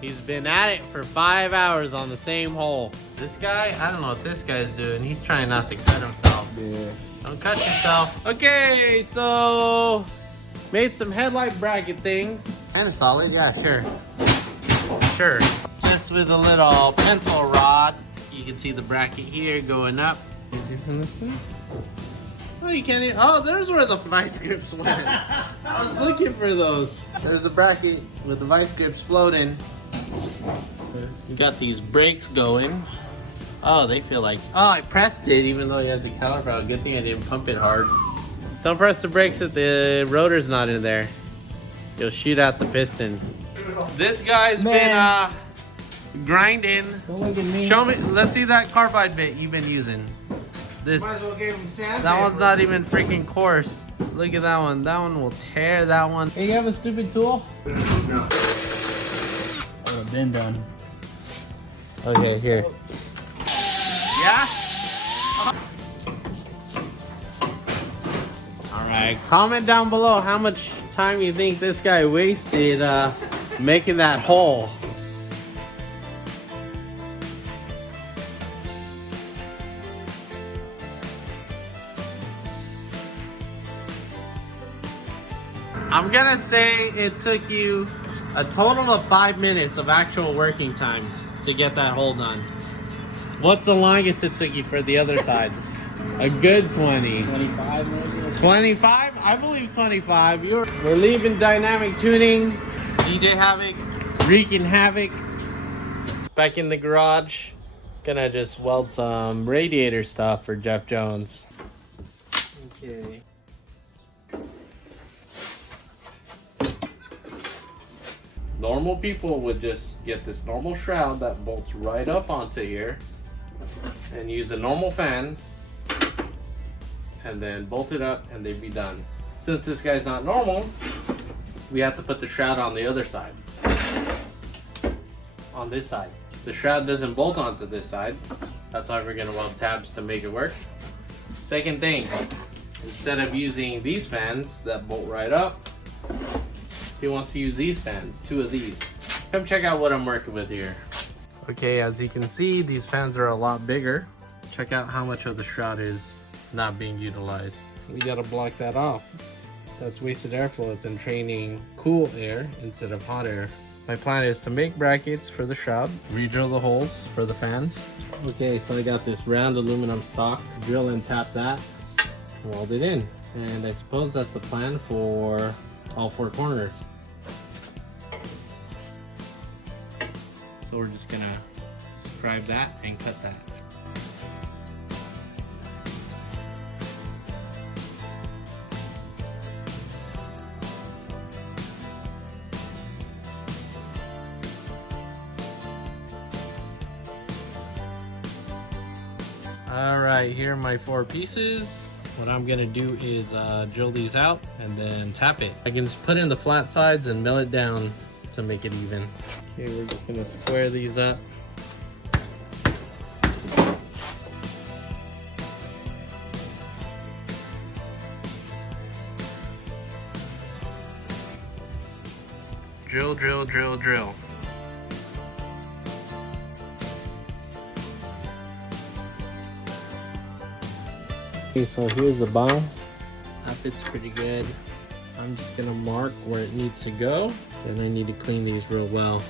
He's been at it for 5 hours on the same hole. This guy, I don't know what this guy's doing. He's trying not to cut himself. Yeah. Don't cut yourself. Okay, so made some headlight bracket thing. Kind of solid, yeah, sure. Sure. Just with a little pencil rod. You can see the bracket here going up. Easy from this thing. Oh, you can't even, oh, there's where the vice grips went. I was looking for those. There's the bracket with the vice grips floating. You got these brakes going. Oh, they feel like, oh, I pressed it even though he has a caliper. Good thing I didn't pump it hard. Don't press the brakes if the rotor's not in there. You'll shoot out the piston. This guy's been grinding. Don't look at me. Show me, let's see that carbide bit you've been using. This, Might as well give him sandpaper. that one's not even freaking coarse. Look at that one. That one will tear that one. Hey, you have a stupid tool? No. Oh, been done. Okay, here. Yeah? Alright, comment down below how much time you think this guy wasted making that hole. I'm gonna say it took you a total of 5 minutes of actual working time to get that hole done. What's the longest it took you for the other side? A good 20. 25 maybe? 25? I believe 25. We're leaving dynamic tuning. DJ Havoc, wreaking havoc. Back in the garage. Gonna just weld some radiator stuff for Jeff Jones. Okay. Normal people would just get this normal shroud that bolts right up onto here and use a normal fan and then bolt it up and they'd be done. Since this guy's not normal, we have to put the shroud on the other side. On this side. The shroud doesn't bolt onto this side. That's why we're gonna weld tabs to make it work. Second thing, instead of using these fans that bolt right up, he wants to use these fans, 2 of these. Come check out what I'm working with here. Okay, as you can see, these fans are a lot bigger. Check out how much of the shroud is not being utilized. We gotta block that off. That's wasted airflow. It's entraining cool air instead of hot air. My plan is to make brackets for the shroud, re-drill the holes for the fans. Okay, so I got this round aluminum stock. Drill and tap that, weld it in. And I suppose that's the plan for all 4 corners. So we're just gonna scribe that and cut that. All right, here are my 4 pieces. What I'm gonna do is drill these out and then tap it. I can just put in the flat sides and mill it down to make it even. Okay, we're just gonna square these up. Drill, drill, drill, drill. Okay, so here's the bottom. That fits pretty good. I'm just gonna mark where it needs to go, and I need to clean these real well.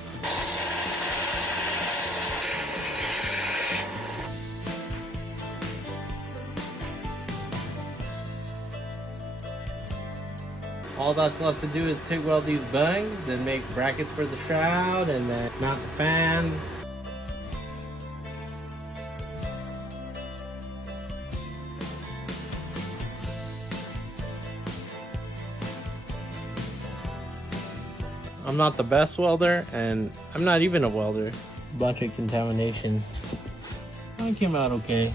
All that's left to do is TIG weld these bungs and make brackets for the shroud and then mount the fans. I'm not the best welder, and I'm not even a welder. Bunch of contamination. I came out okay.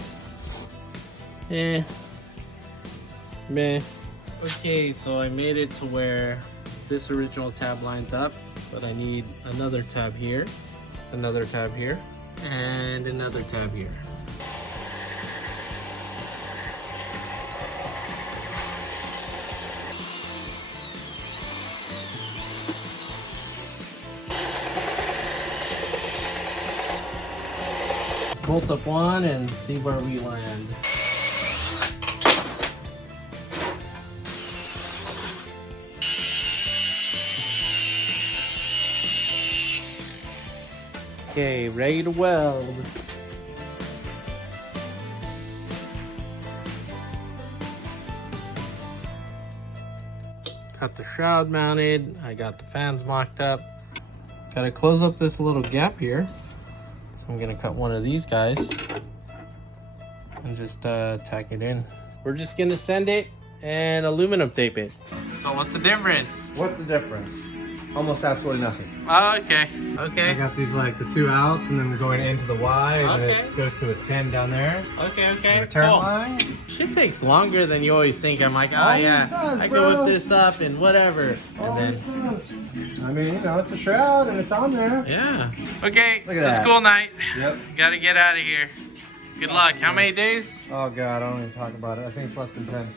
Meh. Okay, so I made it to where this original tab lines up, but I need another tab here, another tab here, and another tab here. bolt up one and see where we land. Okay, ready to weld. Got the shroud mounted. I got the fans mocked up. Gotta close up this little gap here. So I'm gonna cut one of these guys and just tack it in. We're just gonna sand it and aluminum tape it. So what's the difference? What's the difference? Almost absolutely nothing. Oh, okay. I Okay. got these like the 2 outs, and then we're going into the Y, and then Okay. it goes to a 10 down there. Okay, okay. Return Cool. line. Shit takes longer than you always think. I'm like, oh Always yeah, does, I bro. can whip this up and whatever. And then, I mean, you know, it's a shroud and it's on there. yeah. Okay, Look at it's a that. school night. Yep. Gotta get out of here. Good luck. How many days? Oh God, I don't even talk about it. I think it's less than 10.